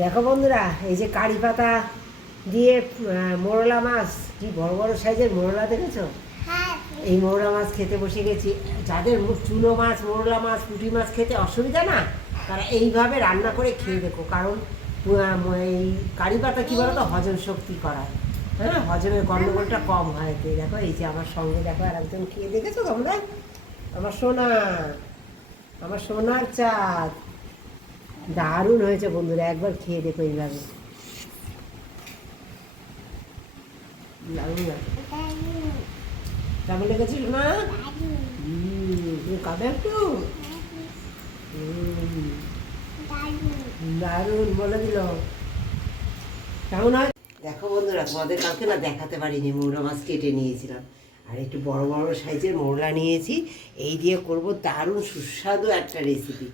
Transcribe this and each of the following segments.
দেখো বন্ধুরা, এই যে কারি পাতা দিয়ে মোরলা মাছ, কি বড় বড় সাইজের মোরলা দেখেছো? এই মোরলা মাছ খেতে বসে গেছি। যাদের চুনো মাছ, মোরলা মাছ, পুঁটি মাছ খেতে অসুবিধা না, তারা এইভাবে রান্না করে খেয়ে দেখো। কারণ এই কারি পাতা কী বলো তো, হজম শক্তি করায়। হ্যাঁ, হজমের গণ্ডগোলটা কম হয়। তো দেখো, এই যে আমার সঙ্গে দেখো আর একজন খেয়ে দেখেছো তোমরা? আমার সোনা, আমার সোনার চাঁদ। দারুণ হয়েছে বন্ধুরা, একবার খেয়ে দেখো এইভাবে। দারুণ না? কেমন লেগেছিল না? তুমি খাবে একটু? দারুণ বলে দিল। কেমন হয় দেখো বন্ধুরা, তোমাদের কালকে না দেখাতে পারিনি, মৌরা মাছ কেটে নিয়েছিলাম। আর একটু বড় বড় সাইজের মোরলা নিয়েছি। এই দিয়ে করব দারুণ সুস্বাদু একটা রেসিপি।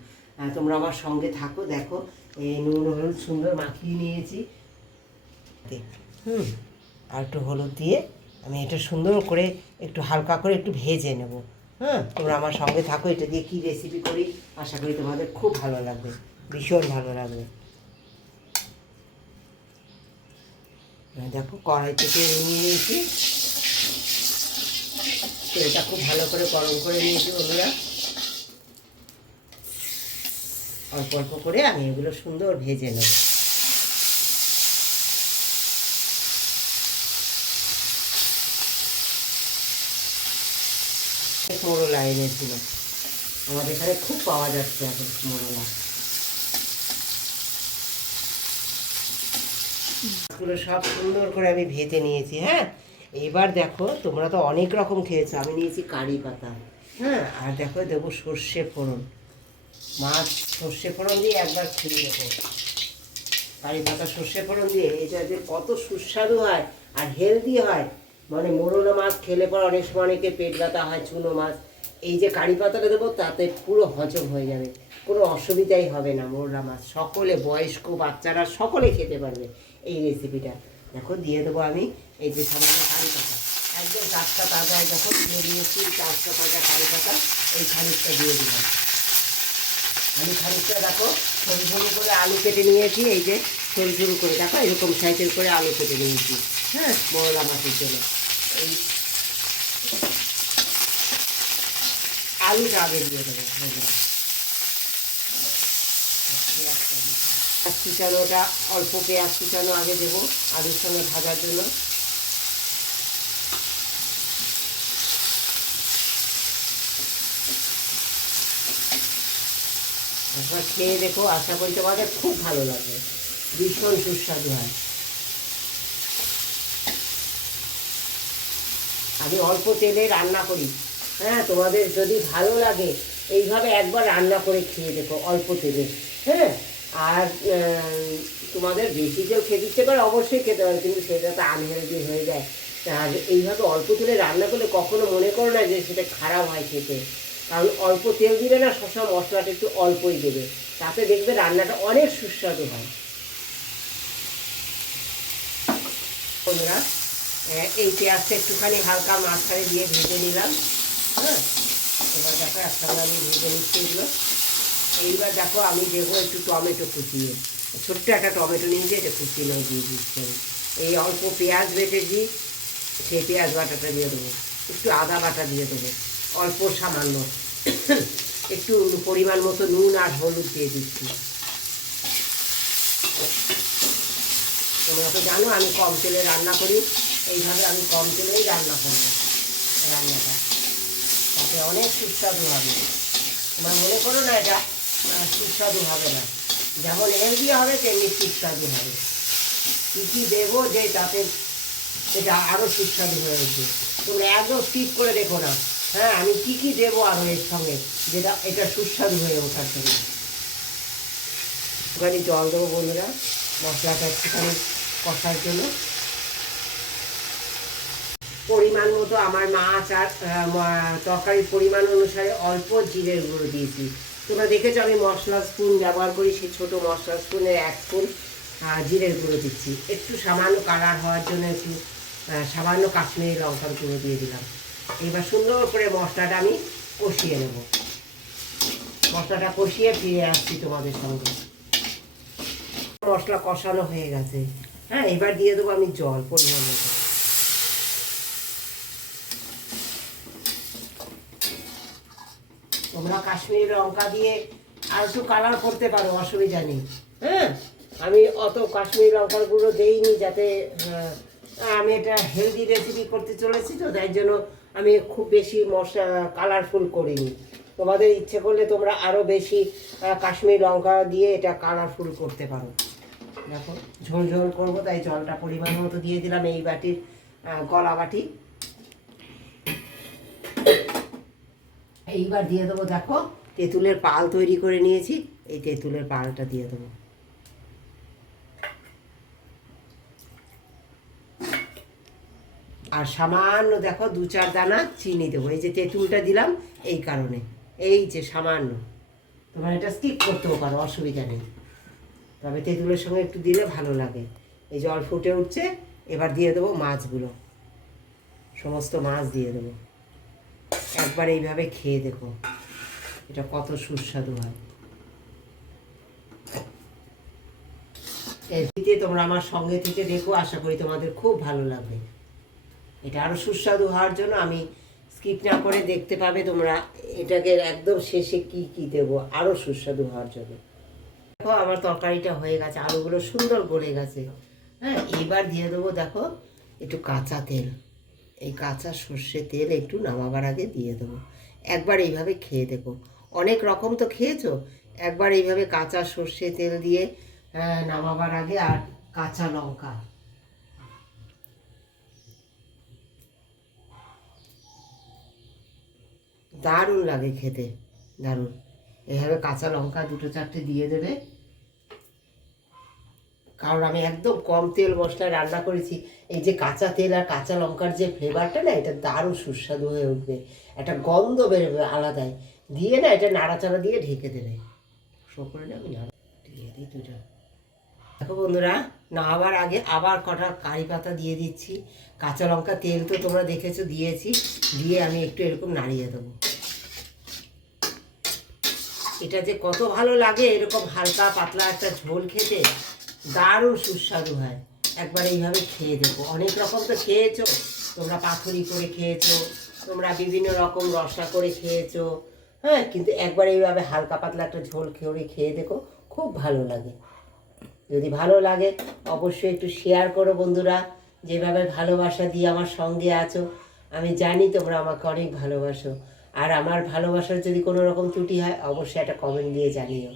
তোমরা আমার সঙ্গে থাকো, দেখো। এই নুন হলুদ সুন্দর মাখিয়ে নিয়েছি। আর একটু হলুদ দিয়ে আমি এটা সুন্দর করে একটু হালকা করে একটু ভেজে নেব। হ্যাঁ, তোমরা আমার সঙ্গে থাকো। এটা দিয়ে কী রেসিপি করি আশা করি তোমাদের খুব ভালো লাগবে, ভীষণ ভালো লাগবে। দেখো, কড়াই থেকে নিয়ে নিয়েছি। তো এটা খুব ভালো করে গরম করে নিয়েছি বন্ধুরা। অল্প অল্প করে আমি এগুলো সুন্দর ভেজে নেব। মোরলা এনেছিল, আমাদের এখানে খুব পাওয়া যাচ্ছে এখন মোরলা। এগুলো সব সুন্দর করে আমি ভেজে নিয়েছি। হ্যাঁ, এবার দেখো, তোমরা তো অনেক রকম খেয়েছো, আমি নিয়েছি কারি পাতা। হ্যাঁ, আর দেখো দেবো সর্ষে ফোড়ন। মাছ সর্ষে ফোড়ন দিয়ে একবার খেয়ে দেবো। কারি পাতা সর্ষে ফোড়ন দিয়ে এটা যে কত সুস্বাদু হয় আর হেলদি হয়। মানে মোরলা মাছ খেলে পর অনেক সময় অনেকে পেট ব্যথা হয়, চুনো মাছ, এই যে কারি পাতাটা দেবো তাতে পুরো হজম হয়ে যাবে, কোনো অসুবিধাই হবে না। মোরলা মাছ সকলে, বয়স্ক বাচ্চারা সকলে খেতে পারবে এই রেসিপিটা। দেখো, দিয়ে দেবো আমি এই যে সামান্য কারি পাতা, একদম টাটকা তাজা। যখন দিয়ে দিয়েছি টাটকা তাজা কারি পাতা, এই খানিকটা দিয়ে দিলাম। আমি খানিকটা দেখো সরু সরু করে আলু কেটে নিয়েছি। এই যে সরু সরু করে দেখো এরকম সাইজের করে আলু কেটে নিয়েছি। হ্যাঁ, মোরলা মাছের জন্য এই আলুটা আগে দিয়ে দেবো। পেঁয়াজ কুচানোটা, অল্প পেঁয়াজ কুচানো আগে দেবো আলুর সঙ্গে ভাজার জন্য। একবার খেয়ে দেখো, আশা করি তোমাদের খুব ভালো লাগবে, ভীষণ সুস্বাদু হয়। আমি অল্প তেলে রান্না করি। হ্যাঁ, তোমাদের যদি ভালো লাগে এইভাবে একবার রান্না করে খেয়ে দেখো অল্প তেলে। হ্যাঁ, আর তোমাদের বেশি তেল খেতে ইচ্ছে করে অবশ্যই খেতে পারে, কিন্তু সেটা তো আনহেলদি হয়ে যায়। আর এইভাবে অল্প তেলে রান্না করলে কখনো মনে করো না যে সেটা খারাপ হয় খেতে। কারণ অল্প তেল দিলে না, সবসময় মশলাটা একটু অল্পই দেবে, তাতে দেখবে রান্নাটা অনেক সুস্বাদু হয়। বন্ধুরা, এই পেঁয়াজটা একটুখানি হালকা মাঝখানে দিয়ে ভেজে নিলাম। হ্যাঁ, এবার দেখো একসঙ্গে আমি ভেজে নিচ্ছি এগুলো। এইবার দেখো আমি দেবো একটু টমেটো কুচিয়ে, ছোট্ট একটা টমেটো নিয়েছি, এটা কুচিয়ে দিয়ে দিচ্ছি আমি। এই অল্প পেঁয়াজ বেটেছি, সেই পেঁয়াজ বাটাটা দিয়ে দেবো। একটু আদা বাটা দিয়ে দেবো, অল্প সামান্য একটু পরিমাণ মতো নুন আর হলুদ দিয়ে দিচ্ছি। তোমরা তো জানো আমি কম তেলে রান্না করি, এইভাবে আমি কম তেলেই রান্না করবো রান্নাটা, তাতে অনেক সুস্বাদু হবে। তোমরা মনে করো না এটা সুস্বাদু হবে না, যেমন হেলদি হবে তেমনি সুস্বাদু হবে। কী কী দেবো যে তাতে এটা আরও সুস্বাদু হয়ে উঠবে, তোমরা একদম স্কিপ করে দেখো না। হ্যাঁ, আমি কী কী দেবো আরও এর সঙ্গে, যেটা এটা সুস্বাদু হয়ে ওঠার জন্য। একটুখানি জল দেবো বন্ধুরা, মশলাটা একটুখানি কষার জন্য। পরিমাণ মতো আমার মাছ আর তরকারির পরিমাণ অনুসারে অল্প জিরের গুঁড়ো দিয়েছি। তোমরা দেখেছো আমি মশলা স্পুন ব্যবহার করি, সেই ছোটো মশলা স্পুনের 1 স্পুন জিরের গুঁড়ো দিচ্ছি। একটু সামান্য কালার হওয়ার জন্য একটু সামান্য কাশ্মীরি লঙ্কার গুঁড়ো দিয়ে দিলাম। এবার সুন্দর করে মশলাটা আমি কষিয়ে নেব। মশলাটা কষিয়ে ফিরে আসছি তোমাদের সঙ্গে। মশলা কষানো হয়ে গেছে। হ্যাঁ, এবার দিয়ে দেবো আমি জল পরিমাণ মতো। তোমরা কাশ্মীরি লঙ্কা দিয়ে আর একটু কালার করতে পারো, অসুবিধা নেই। হ্যাঁ, আমি অত কাশ্মীরি লঙ্কার গুঁড়ো দেইনি, যাতে আমি এটা হেলদি রেসিপি করতে চলেছি, তো তাই জন্য আমি খুব বেশি মশলা কালারফুল করিনি। তোমাদের ইচ্ছে করলে তোমরা আরও বেশি কাশ্মীরি লঙ্কা দিয়ে এটা কালারফুল করতে পারো। দেখো ঝোল ঝোল করবো, তাই জলটা পরিমাণ মতো দিয়ে দিলাম এই বাটির, গলা বাটি। এইবার দিয়ে দেবো, দেখো তেঁতুলের পাল তৈরি করে নিয়েছি, এই তেঁতুলের পালটা দিয়ে দেবো। আর সামান্য দেখো 2-4 দানা চিনি দেবো, এই যে তেঁতুলটা দিলাম এই কারণে, এই যে সামান্য। তোমরা এটা স্কিপ করতেও পারো, অসুবিধা নেই, তবে তেঁতুলের সঙ্গে একটু দিলে ভালো লাগে। এই জল ফুটে উঠছে, এবার দিয়ে দেবো মাছগুলো, সমস্ত মাছ দিয়ে দেবো। একবার এইভাবে খেয়ে দেখো, এটা কত সুস্বাদু হয়। এতে তোমরা আমার সঙ্গে থেকে দেখো, আশা করি তোমাদের খুব ভালো লাগবে। এটা আরও সুস্বাদু হওয়ার জন্য আমি স্কিপ না করে দেখতে পাবে তোমরা, এটাকে একদম শেষে কি কি দেবো আরও সুস্বাদু হওয়ার জন্য। দেখো আমার তরকারিটা হয়ে গেছে, আলুগুলো সুন্দর গলে গেছে। হ্যাঁ, এবার দিয়ে দেবো দেখো একটু কাঁচা তেল, এই কাঁচা সর্ষে তেল একটু নামাবার আগে দিয়ে দেবো। একবার এইভাবে খেয়ে দেখো, অনেক রকম তো খেয়েছো, একবার এইভাবে কাঁচা সর্ষে তেল দিয়ে নামাবার আগে, আর কাঁচা লঙ্কা, দারুণ লাগে খেতে, দারুণ। এইভাবে কাঁচা লঙ্কা 2-4টে দিয়ে দেবে, কারণ আমি একদম কম তেল মশলায় রান্না করেছি। এই যে কাঁচা তেল আর কাঁচা লঙ্কার যে ফ্লেভারটা না, এটা দারুণ সুস্বাদু হয়ে উঠবে, একটা গন্ধ বেরোবে আলাদাই। দিয়ে না এটা নাড়াচাড়া দিয়ে ঢেকে দেবে, শো করে আমি দিয়ে দিই 2টা। দেখো বন্ধুরা, নামাবার আগে আবার কটা কারি পাতা দিয়ে দিচ্ছি, কাঁচা লঙ্কা, তেল তো তোমরা দেখেছো দিয়েছি, দিয়ে আমি একটু এরকম নাড়িয়ে দেবো। এটা যে কত ভালো লাগে এরকম হালকা পাতলা একটা ঝোল খেতে, দারুণ সুস্বাদু হয়। একবার এইভাবে খেয়ে দেখো, অনেক রকম তো খেয়েছো তোমরা, পাথরি করে খেয়েছো তোমরা, বিভিন্ন রকম রসা করে খেয়েছো। হ্যাঁ, কিন্তু একবার এইভাবে হালকা পাতলা একটা ঝোল খেয়ে দেখো, খুব ভালো লাগে। যদি ভালো লাগে অবশ্যই একটু শেয়ার করো বন্ধুরা, যেভাবে ভালোবাসা দিয়ে আমার সঙ্গে আছো, আমি জানি তোমরা আমাকে অনেক ভালোবাসো। আর আমার ভালোবাসার যদি কোনো রকম ত্রুটি হয় অবশ্যই একটা কমেন্ট দিয়ে জানিও।